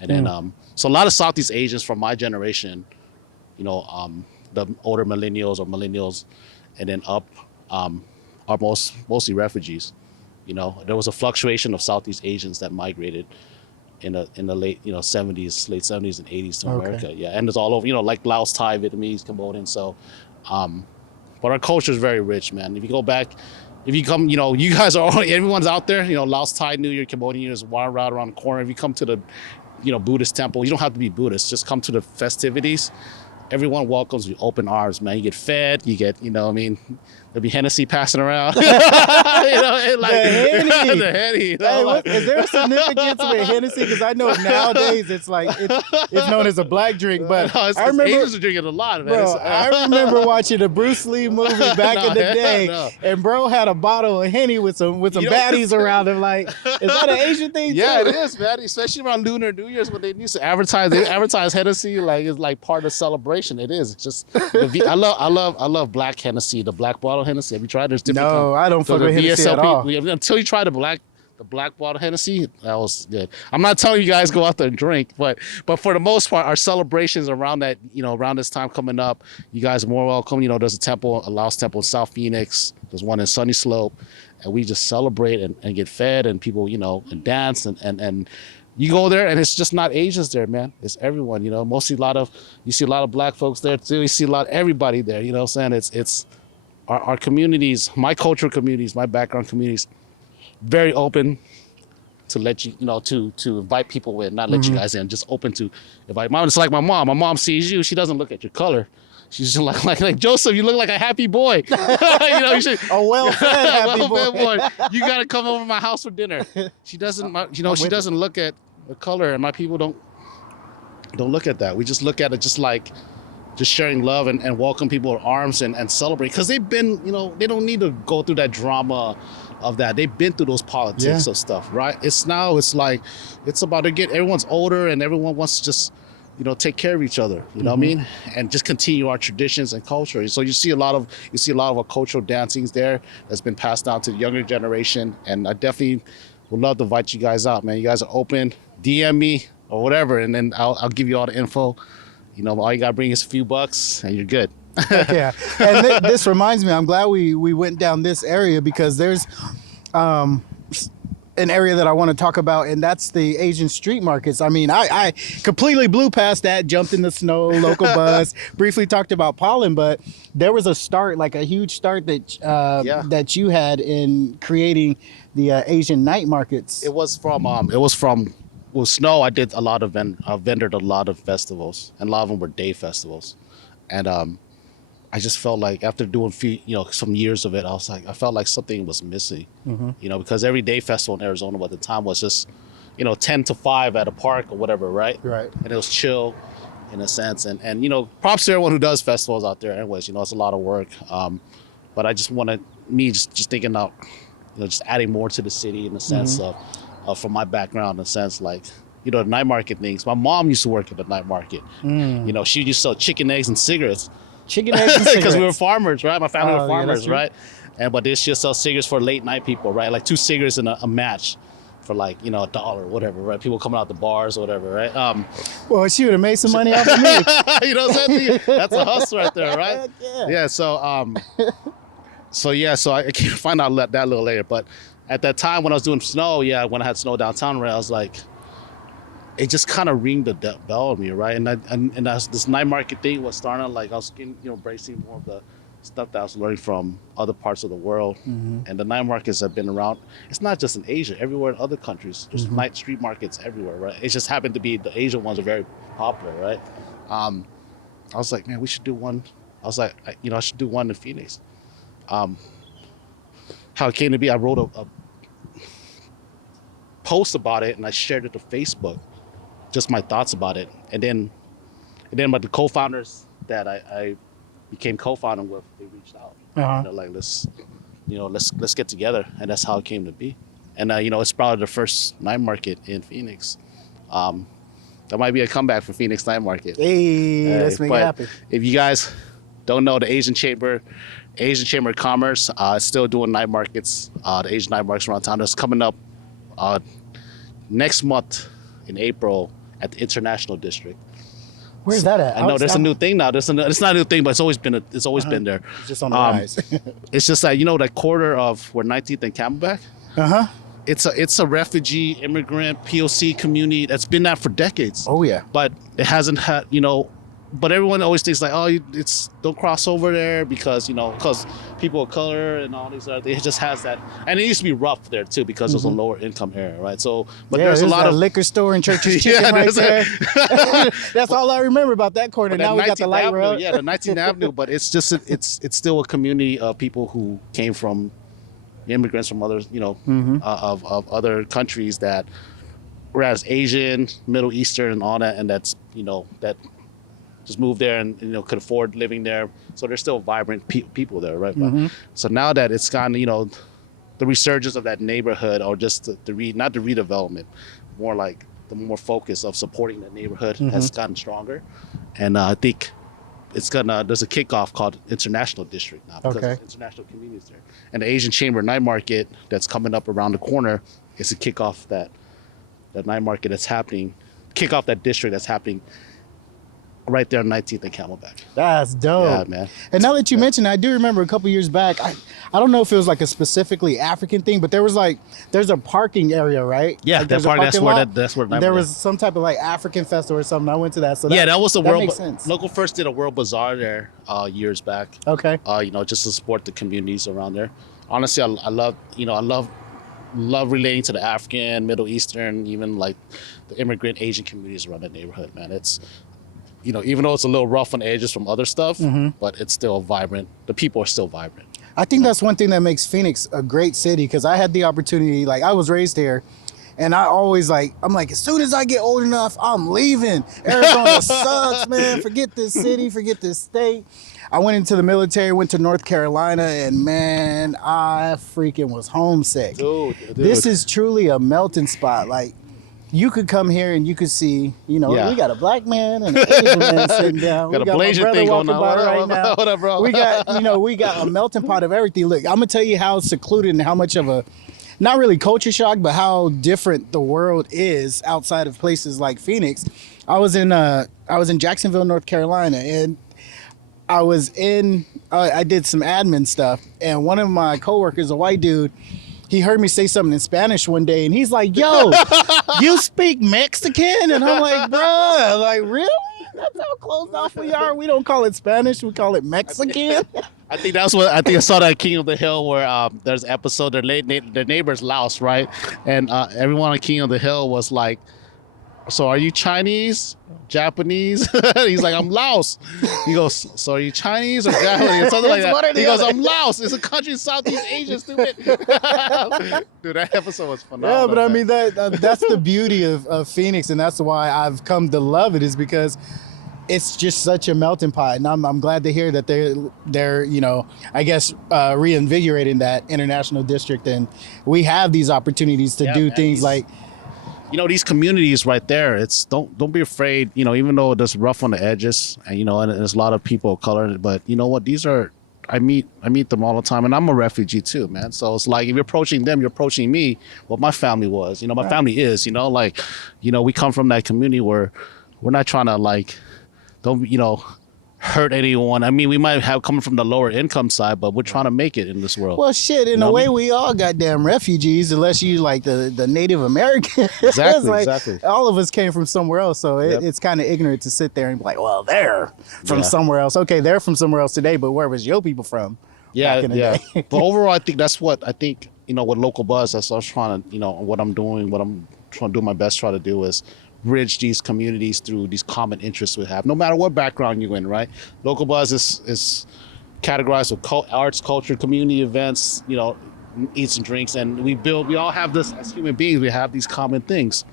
And then, so a lot of Southeast Asians from my generation, the older millennials and then up, are mostly refugees. There was a fluctuation of Southeast Asians that migrated in the late 70s, late 70s and 80s to America. Yeah, and it's all over, like Laos, Thai, Vietnamese, Cambodian. So, but our culture is very rich, man. If you go back, if you come, you guys are all, everyone's out there. Laos, Thai, New Year, Cambodian New Year's one right around the corner. If you come to the Buddhist temple, you don't have to be Buddhist. Just come to the festivities. Everyone welcomes you open arms, man. You get fed. You get, there'll be Hennessy passing around. The Henny. The Henny. Is there a significance with Hennessy? Because I know nowadays it's known as a black drink. But I remember Asians are drinking a lot, man. Bro, I remember watching a Bruce Lee movie back in the day, and bro had a bottle of Henny with some baddies around him. Is that an Asian thing? Yeah, too? it is, man. Especially around Lunar New Year's when they used to advertise. They advertise Hennessy it's part of the celebration. It is. It's just I love black Hennessy, the black bottle Hennessy. Have you tried? There's different. No, I don't fuck with Hennessy at all. Until you try the the black bottle Hennessy, that was good. I'm not telling you guys go out there and drink, but for the most part, our celebrations around that, around this time coming up, you guys are more welcome. There's a Laos temple in South Phoenix. There's one in Sunny Slope, and we just celebrate and get fed, and people, and dance and you go there and it's just not Asians there, man. It's everyone, mostly you see a lot of black folks there too. You see a lot of everybody there, you know what I'm saying? It's our communities, my cultural communities, my background communities, very open to let you, to invite people in, not let you guys in, just open to invite. It's like my mom. My mom sees you, she doesn't look at your color. She's just like Joseph, you look like a happy boy. You should, a well-fed happy boy. You gotta come over to my house for dinner. She doesn't, she doesn't look at the color, and my people don't look at that. We just look at it just like just sharing love and welcome people with arms and celebrate, because they've been, they don't need to go through that drama of that. They've been through those politics of stuff, right? It's like it's about everyone's older and everyone wants to just take care of each other, you know what I mean, and just continue our traditions and culture. So you see a lot of our cultural dancings there that's been passed down to the younger generation, and I definitely would love to invite you guys out, man. You guys are open. DM me or whatever, and then I'll give you all the info. All you gotta bring is a few bucks, and you're good. Yeah, and this reminds me, I'm glad we went down this area, because there's an area that I want to talk about, and that's the Asian street markets. I mean, I completely blew past that, jumped in the snow, local bus, briefly talked about pollen, but there was a start, like a huge start that you had in creating the Asian night markets. It was from Snow. I did a lot of vendored a lot of festivals, and a lot of them were day festivals, and I just felt like after doing some years of it, I felt like something was missing, because every day festival in Arizona at the time was just 10 to 5 at a park or whatever, right? And it was chill in a sense, and props to everyone who does festivals out there. Anyways, it's a lot of work, but I just wanted just thinking about just adding more to the city in the sense of from my background, in the sense like the night market things. My mom used to work at the night market. She used to sell chicken, eggs, and cigarettes. Chicken, eggs, and cigarettes. Because we were farmers, right? My family were farmers, yeah, right? But they just sell cigarettes for late night people, right? Like 2 cigarettes in a match for like $1 or whatever, right? People coming out the bars or whatever, right? Well, she would have made some money off of me. You know what I'm saying? That's a hustle right there, right? Yeah. So I can find out that a little later. But at that time when I was doing Snow, when I had Snow downtown, right, I was like, it just kind of ringed the bell on me, right? And this night market thing was starting, like I was embracing more of the stuff that I was learning from other parts of the world. And the night markets have been around. It's not just in Asia, everywhere in other countries. There's night street markets everywhere, right? It just happened to be the Asian ones are very popular, right? I was like, man, we should do one. I was like, I should do one in Phoenix. How it came to be, I wrote a post about it and I shared it to Facebook, just my thoughts about it. And then but the co-founders that I became co-founder with, they reached out. They're like, let's get together, and that's how it came to be. And it's probably the first night market in Phoenix. That might be a comeback for Phoenix Night Market. Hey, let's make it happen. If you guys don't know, the Asian Chamber of Commerce is still doing night markets. The Asian night markets around town. That's coming up next month in April at the International District. Where's that at? I know there's a new thing now. It's not a new thing, but it's always been there. It's just on the rise. It's just like that corner of where 19th and Camelback. It's a refugee, immigrant, POC community that's been that for decades. Oh yeah. But it hasn't had but everyone always thinks like, oh, don't cross over there because people of color and all these other. It just has that, and it used to be rough there too because it was a lower income area, right? So, but there's a lot of liquor store and Church's Chicken right there. That's all I remember about that corner. Now we got the light rail. Yeah, the 19th Avenue, but it's just it's still a community of people who came from immigrants from other of other countries that, whereas Asian, Middle Eastern, and all that, and that's that just moved there and could afford living there. So there's still vibrant people there, right? But, so now that it's gone, the resurgence of that neighborhood, or just not the redevelopment, more like the more focus of supporting that neighborhood has gotten stronger. And I think there's a kickoff called International District now because there's international communities there. And the Asian Chamber Night Market that's coming up around the corner is to kick off that night market that's happening, kick off that district that's happening right there on 19th and Camelback. That's dope. Yeah, man. And now that you mention it, I do remember a couple years back, I don't know if it was like a specifically African thing, but there's a parking area, right? Yeah, like that park, that's where there was some type of like African festival or something. I went to that. So that was the that World. makes sense. Local First did a World Bazaar there years back. Okay. Just to support the communities around there. Honestly, I love relating to the African, Middle Eastern, even like the immigrant Asian communities around that neighborhood, man. It's, even though it's a little rough on the edges from other stuff, but it's still vibrant. The people are still vibrant. I think that's one thing that makes Phoenix a great city, because I had the opportunity, like I was raised here, and I always I'm like, as soon as I get old enough, I'm leaving. Arizona sucks, man. Forget this city, forget this state. I went into the military, went to North Carolina, and man, I freaking was homesick. Dude. This is truly a melting spot. Like, you could come here and you could see, we got a black man and an Asian man sitting down. Got we a Blasian thing going on right now. What up, bro? We got a melting pot of everything. Look, I'm gonna tell you how secluded and how much of a, not really culture shock, but how different the world is outside of places like Phoenix. I was in Jacksonville, North Carolina, and I did some admin stuff, and one of my coworkers, a white dude, he heard me say something in Spanish one day, and he's like, "Yo, you speak Mexican?" And I'm like, "Bruh, like really? That's how closed off we are. We don't call it Spanish, we call it Mexican." I think I saw that King of the Hill where there's an episode, their neighbor's Laos, right? And everyone on King of the Hill was like, "So are you Chinese, Japanese?" He's like, "I'm Laos." He goes, "So are you Chinese or Japanese?" Something like that. He goes, "I'm Laos. It's a country in Southeast Asia, stupid." Dude, that episode was phenomenal. Yeah, but I mean that's the beauty of Phoenix, and that's why I've come to love it, is because it's just such a melting pot, and I'm glad to hear that they're I guess reinvigorating that international district, and we have these opportunities to do things like. These communities right there, it's don't be afraid, even though it's rough on the edges, and and there's a lot of people of color, but you know what, these are, I meet them all the time, and I'm a refugee too, man. So it's like, if you're approaching them, you're approaching me, what my family was, my family is, we come from that community where we're not trying to don't hurt anyone. I mean, we might have come from the lower income side, but we're trying to make it in this world. Well, shit, in a way, we all goddamn refugees, unless you like the Native Americans. Exactly. All of us came from somewhere else, so it's kind of ignorant to sit there and be like, well, they're from somewhere else. Okay, they're from somewhere else today, but where was your people from? Back in the day? But overall, I think that's what with Local Buzz, that's what I was trying to, what I'm doing, what I'm trying to do my best, try to do is bridge these communities through these common interests we have, no matter what background you're in, right? Local Buzz is categorized with arts, culture, community events, eats and drinks, and we all have this, as human beings, we have these common things.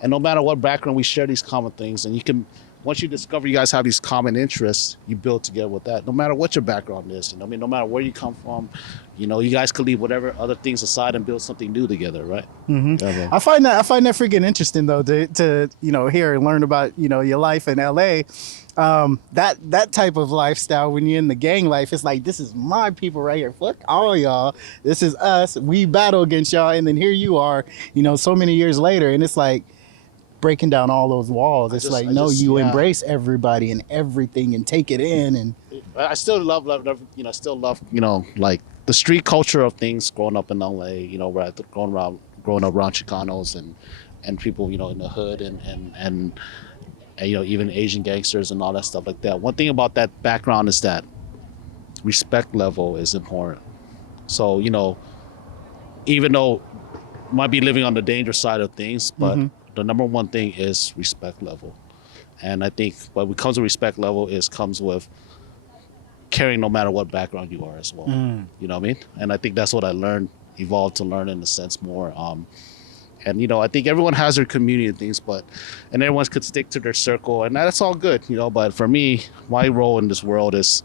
And no matter what background, we share these common things. And once you discover you guys have these common interests, you build together with that, no matter what your background is. No matter where you come from, you guys could leave whatever other things aside and build something new together, right? Mm-hmm. Yeah, I find that freaking interesting, though, to hear and learn about your life in LA. That type of lifestyle, when you're in the gang life, it's like, this is my people right here. Fuck all y'all. This is us. We battle against y'all, and then here you are, so many years later, and it's like breaking down all those walls. It's embrace everybody and everything and take it in. And I still love like the street culture of things growing up in LA, growing up around Chicanos and people, in the hood and even Asian gangsters and all that stuff like that. One thing about that background is that respect level is important. So, even though you might be living on the dangerous side of things, but the number one thing is respect level. And I think what comes with respect level comes with caring no matter what background you are as well. You know what I mean? And I think that's what I evolved to learn in a sense more. And, I think everyone has their community and things, and everyone could stick to their circle, and that's all good, but for me, my role in this world is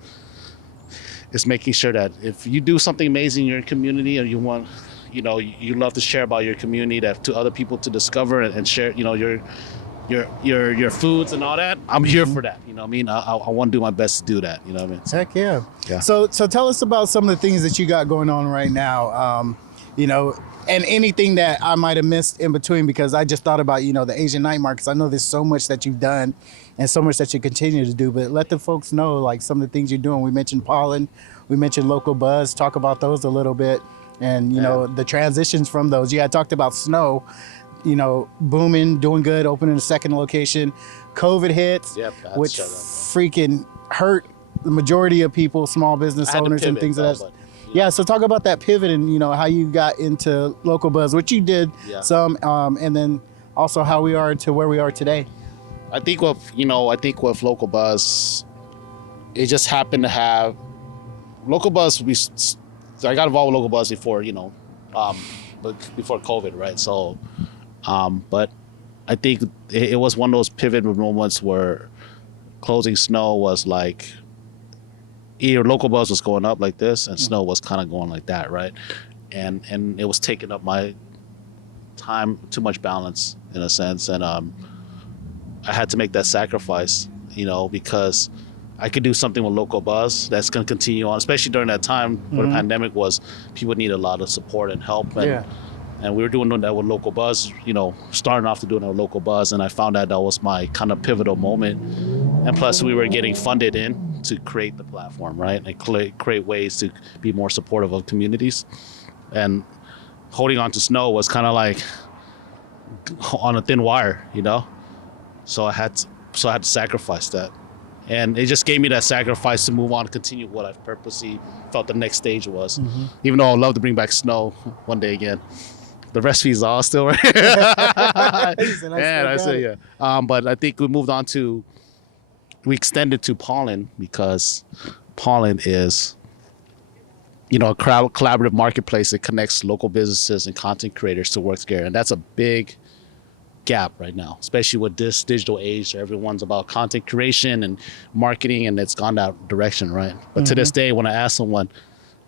making sure that if you do something amazing in your community and you want, you love to share about your community that to other people to discover and share, your foods and all that. I'm here for that. You know what I mean? I want to do my best to do that. You know what I mean? Heck yeah. Yeah. So tell us about some of the things that you got going on right now. you know, and anything that I might have missed in between, because I just thought about, you know, the Asian night markets. I know there's so much that you've done and so much that you continue to do, but let the folks know like some of the things you're doing. We mentioned pollen, we mentioned local buzz. Talk about those a little bit, and you know, the transitions from those. Yeah, I talked about snow, you know, booming, doing good, opening a second location. COVID hits, which freaking hurt the majority of people, small business owners and things like that. Yeah, so talk about that pivot and, you know, how you got into local buzz, which you did some, and then also how we are to where we are today. I think with local buzz, it just happened to have local buzz. I got involved with local buzz before, you know, but before COVID, right? So, but I think it was one of those pivot moments where closing Snow was like, either local buzz was going up like this and Snow was kind of going like that, right? And it was taking up my time, too much balance in a sense, and I had to make that sacrifice, you know, because I could do something with local buzz that's going to continue on, especially during that time where the pandemic was. People need a lot of support and help, and we were doing that with local buzz, you know, starting off to doing that with local buzz, and I found that was my kind of pivotal moment. And plus we were getting funded in to create the platform, right? And create ways to be more supportive of communities. And holding on to Snow was kind of like on a thin wire, you know? So I had to sacrifice that. And it just gave me that sacrifice to move on and continue what I purposely felt the next stage was. Even though I'd love to bring back Snow one day again. The recipes are all still right. But I think we extended to pollen because pollen is, you know, a collaborative marketplace that connects local businesses and content creators to work together. And that's a big gap right now, especially with this digital age. Everyone's about content creation and marketing, and it's gone that direction, right? But to this day, when I ask someone,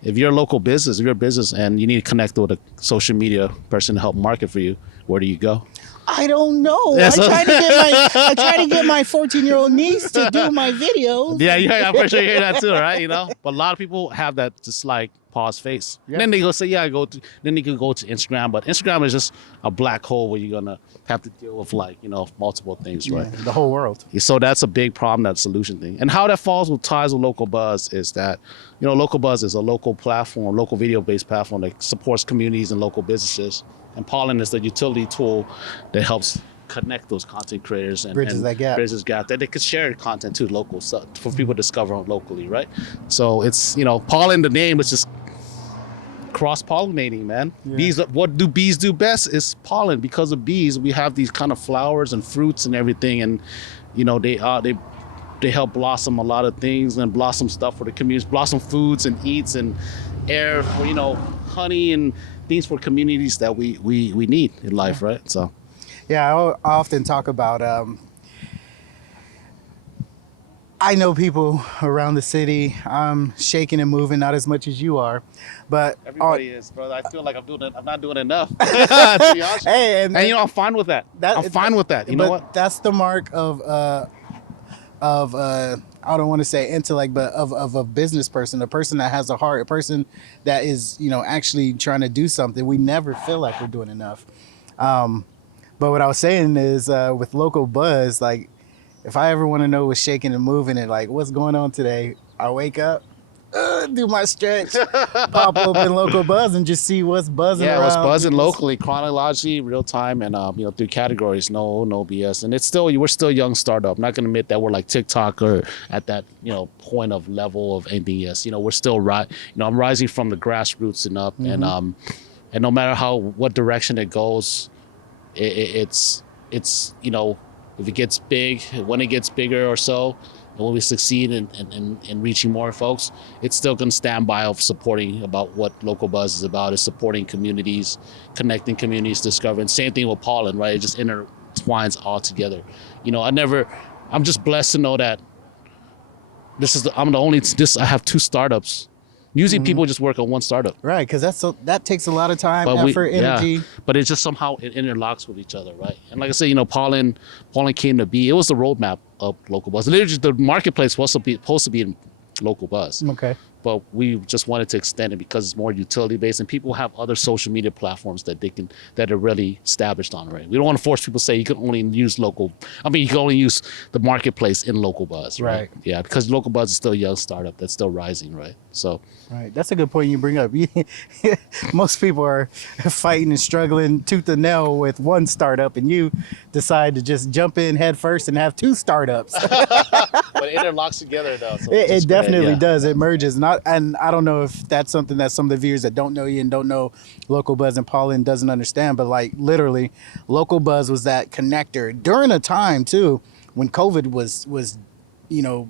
if you're a local business, if you're a business and you need to connect with a social media person to help market for you, where do you go? I don't know. I try to get my 14-year-old niece to do my videos. Yeah, I'm pretty sure you hear that too, right? You know, but a lot of people have that just like pause face. And then they go say, then you can go to Instagram, but Instagram is just a black hole where you're gonna have to deal with, like, you know, multiple things, right? The whole world. So that's a big problem, that solution thing. And how that falls with ties with local buzz is that, you know, local buzz is a local platform, local video-based platform that supports communities and local businesses. And Pollen is the utility tool that helps connect those content creators and bridges that gap that they could share content to local for people to discover locally, right? So it's, you know, Pollen, the name is just cross-pollinating, man. Bees, what do bees do best is pollen. Because of bees, we have these kind of flowers and fruits and everything, and you know, they help blossom a lot of things and blossom stuff for the communities, blossom foods and eats and air for, you know, honey and things for communities that we need in life, right? So yeah, I often talk about I know people around the city. I'm shaking and moving, not as much as you are, but everybody is, brother. I feel like I'm not doing enough. To be honest. Hey, and you know, I'm fine with that. I'm fine with that. You know what? That's the mark of I don't want to say intellect, but of a business person, a person that has a heart, a person that is, you know, actually trying to do something. We never feel like we're doing enough. But what I was saying is with local buzz, like, if I ever want to know what's shaking and moving and like what's going on today, I wake up, do my stretch, pop open local buzz and just see what's buzzing around. What's buzzing locally, chronologically, real time, and you know, through categories. No BS. And we're still a young startup. I'm not gonna admit that we're like TikTok or at that, you know, point of level of anything. Yes, you know, we're still you know, I'm rising from the grassroots and up, and no matter what direction it goes, it's you know, if it gets big, when it gets bigger or so, and when we succeed in reaching more folks, it's still going to stand by of supporting about what local buzz is about, is supporting communities, connecting communities, discovering. Same thing with pollen, right? It just intertwines all together. You know, I'm just blessed to know that I have two startups. Usually people just work on one startup. Right, because that takes a lot of time, effort, energy. Yeah, but it's just somehow it interlocks with each other, right? And like I said, you know, Pollen came to be. It was the roadmap of local buzz. Literally, the marketplace was supposed to be in local buzz. Okay. but we just wanted to extend it because it's more utility based, and people have other social media platforms that are really established on already. We don't want to force people to say you can only use local. I mean, you can only use the marketplace in local buzz, right? Right. Yeah, because local buzz is still a young startup that's still rising, right? So Right. That's a good point you bring up. Most people are fighting and struggling tooth and nail with one startup, and you decide to just jump in head first and have two startups. but it interlocks together though. So It definitely yeah. does. It merges. And I don't know if that's something that some of the viewers that don't know you and don't know Local Buzz and Paulin doesn't understand, but like literally, Local Buzz was that connector during a time too when COVID was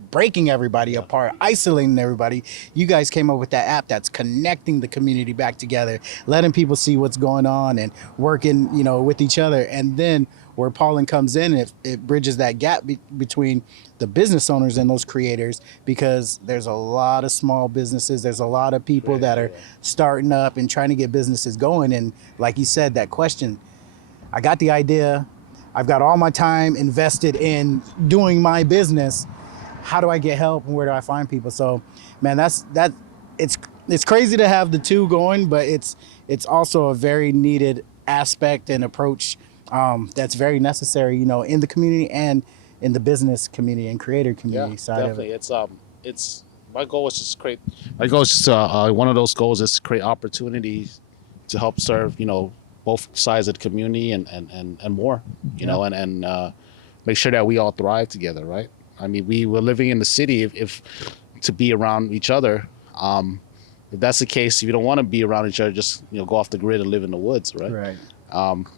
breaking everybody apart, isolating everybody. You guys came up with that app that's connecting the community back together, letting people see what's going on and working, with each other. And then where Paulin comes in, it bridges that gap between the business owners and those creators, because there's a lot of small businesses. There's a lot of people that are starting up and trying to get businesses going. And like you said, that question, I got the idea, I've got all my time invested in doing my business. How do I get help and where do I find people? So, man, it's crazy to have the two going, but it's also a very needed aspect and approach that's very necessary, in the community and in the business community and creator community side definitely. of it. It's my goal is just create. My goal is just one of those goals is to create opportunities to help serve, both sides of the community and more, and make sure that we all thrive together, right? I mean, we're living in the city if to be around each other. If that's the case, if you don't want to be around each other, just go off the grid and live in the woods, right? Right.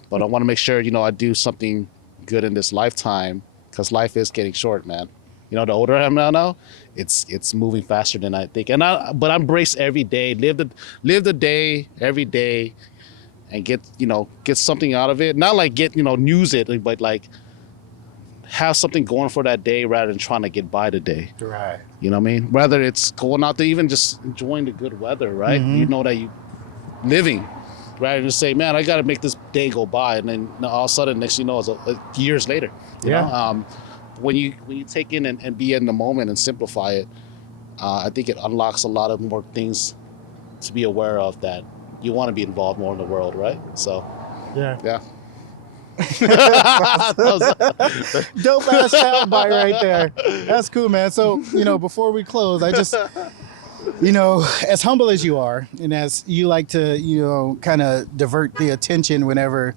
But I want to make sure I do something good in this lifetime, because life is getting short, man. The older I am now, it's moving faster than I think. But I embrace every day, live the day every day, and get something out of it. Not like use it, but like have something going for that day rather than trying to get by the day. Right. You know what I mean? Whether it's going out there, even just enjoying the good weather, right? Mm-hmm. You know that you living, rather than say, man, I got to make this day go by, and then all of a sudden, next it's years later. You know? When you take in and be in the moment and simplify it, I think it unlocks a lot of more things to be aware of, that you want to be involved more in the world, right? So, yeah. Dope ass soundbite right there. That's cool, man. So, before we close, I just, as humble as you are, and as you like to, kind of divert the attention whenever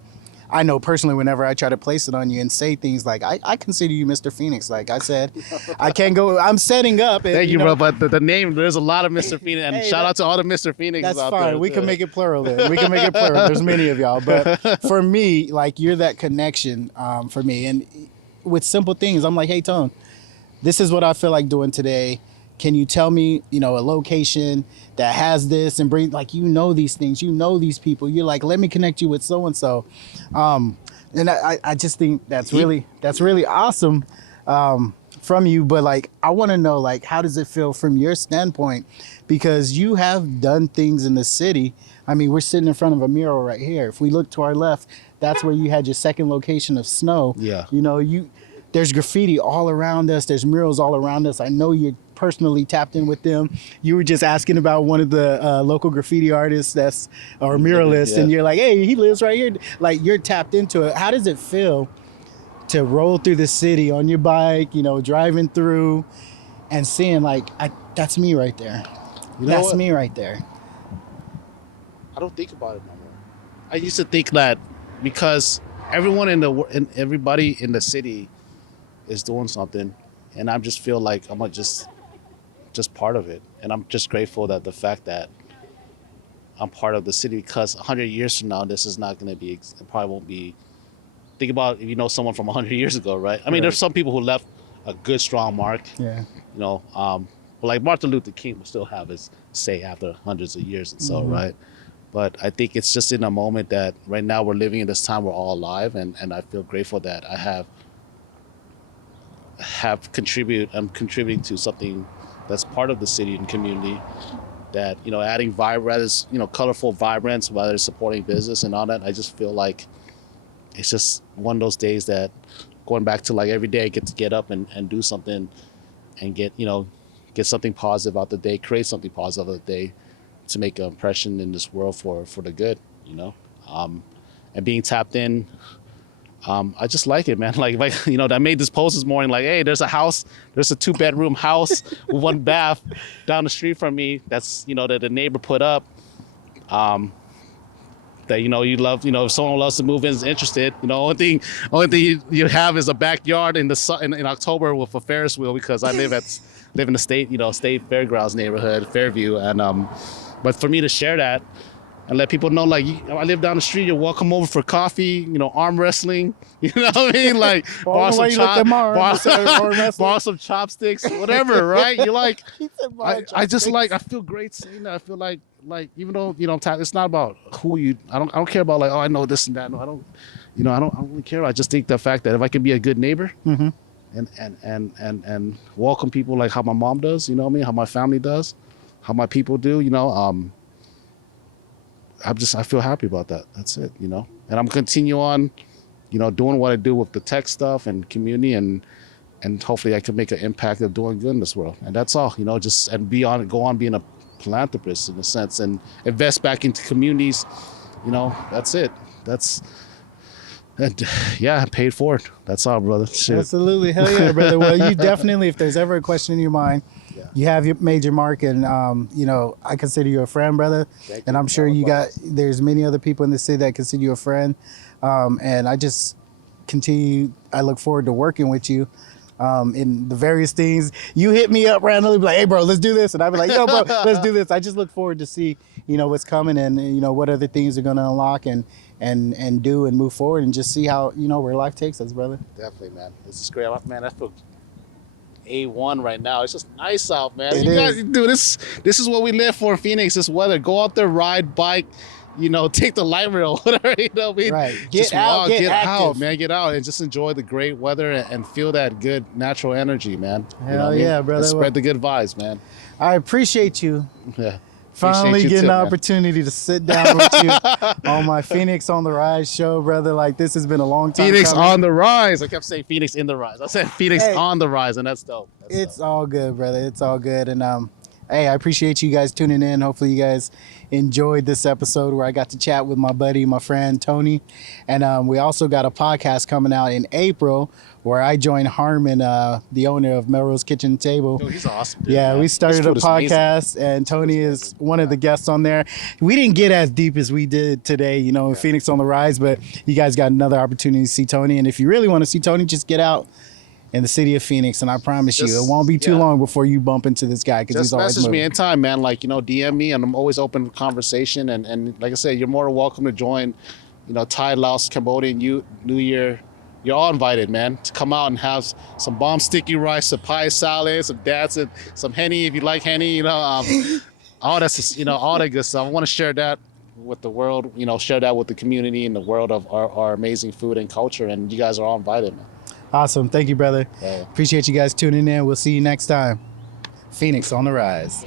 I try to place it on you and say things like, I consider you Mr. Phoenix. Like I said, I can't go, I'm setting up. And, Thank you, bro. But the name, there's a lot of Mr. Phoenix, and Hey, shout out to all the Mr. Phoenix that's out fine. there. We can make it plural then. We can make it plural. There's many of y'all. But for me, like, you're that connection for me. And with simple things, I'm like, hey, Tone, this is what I feel like doing today. Can you tell me, a location that has this, and bring, like, these things, these people. You're like, let me connect you with so-and-so. And I just think that's really awesome from you. But like, I want to know, like, how does it feel from your standpoint? Because you have done things in the city. I mean, we're sitting in front of a mural right here. If we look to our left, that's where you had your second location of snow. Yeah. There's graffiti all around us. There's murals all around us. I know you're personally tapped in with them. You were just asking about one of the local graffiti artists or muralists, and you're like, hey, he lives right here. Like, you're tapped into it. How does it feel to roll through the city on your bike, driving through and seeing, like, that's me right there. That's me right there. I don't think about it no more. I used to think that because everybody in the city is doing something, and I just feel like I'm just part of it. And I'm just grateful that the fact that I'm part of the city, because 100 years from now, this is not going to be, it probably won't be. Think about if you know someone from 100 years ago, right? I mean, there's some people who left a good, strong mark. Yeah. Like Martin Luther King will still have his say after hundreds of years and so, right? But I think it's just in a moment that right now we're living in this time we're all alive, and I feel grateful that I I'm contributing to something that's part of the city and community, that, adding colorful vibrance, whether it's supporting business and all that. I just feel like it's just one of those days that, going back to like every day I get to get up and do something and get, get something positive out the day, create something positive out the day, to make an impression in this world for the good, and being tapped in. I just like it, man. Like, I made this post this morning, like, hey, there's a 2-bedroom house with 1 bath down the street from me. That's, that the neighbor put up. That, you love, if someone loves to move in, is interested, only thing you have is a backyard in October with a Ferris wheel, because I live in the state fairgrounds neighborhood, Fairview. And, but for me to share that, and let people know, like, I live down the street, you're welcome over for coffee, arm wrestling, you know what I mean? Like, borrow some chopsticks, whatever, right? You're like, I feel great saying that. I feel like, even though, it's not about who you, I don't care about, like, oh, I know this and that. No, I don't really care. I just think the fact that if I can be a good neighbor, mm-hmm. and welcome people like how my mom does, how my family does, how my people do, I feel happy about that. That's it, and I'm continue on, doing what I do with the tech stuff and community, and hopefully I can make an impact of doing good in this world. And that's all, go on being a philanthropist in a sense, and invest back into communities. That's it. Paid for it. That's all, brother. Shit. Absolutely. Hell yeah, brother. Well, you definitely, if there's ever a question in your mind, you have made your mark, and I consider you a friend, brother. And I'm sure there's many other people in the city that consider you a friend. And I just I look forward to working with you in the various things. You hit me up randomly, be like, hey bro, let's do this. And I'd be like, yo bro, let's do this. I just look forward to see, what's coming, and what other things are going to unlock and do and move forward, and just see how, where life takes us, brother. Definitely, man. This is great. Man, I feel A1 right now. It's just nice out, man. Guys do this. This is what we live for in Phoenix. This weather. Go out there, ride, bike, take the light rail, whatever, Right. Get out, man. Get out and just enjoy the great weather and feel that good natural energy, man. Hell yeah, brother. And spread the good vibes, man. I appreciate you. Yeah. Finally you getting too, the man. opportunity to sit down with you on my Phoenix on the Rise show, brother. Like, this has been a long time Phoenix coming. on the rise. I kept saying Phoenix in the rise. I said Phoenix on the rise, and that's dope. It's all good, brother. It's all good. And hey, I appreciate you guys tuning in. Hopefully you guys enjoyed this episode where I got to chat with my buddy, my friend Tony. And we also got a podcast coming out in April where I joined Harmon, the owner of Melrose Kitchen Table. Oh, he's awesome, dude, yeah, man. We started a podcast, and Tony is one of the guests on there. We didn't get as deep as we did today, in Phoenix on the Rise, but you guys got another opportunity to see Tony. And if you really want to see Tony, just get out in the city of Phoenix, and I promise you, it won't be too long before you bump into this guy, because he's always message moving. me anytime, man. Like, DM me, and I'm always open to conversation. And like I said, you're more than welcome to join, Thai, Laos, Cambodian, New Year. You're all invited, man, to come out and have some bomb sticky rice, some pie salad, some dats, and some Henny if you like Henny. All that's all that good stuff. I want to share that with the world. Share that with the community and the world of our amazing food and culture. And you guys are all invited, man. Awesome. Thank you, brother. Yeah. Appreciate you guys tuning in. We'll see you next time. Phoenix on the Rise.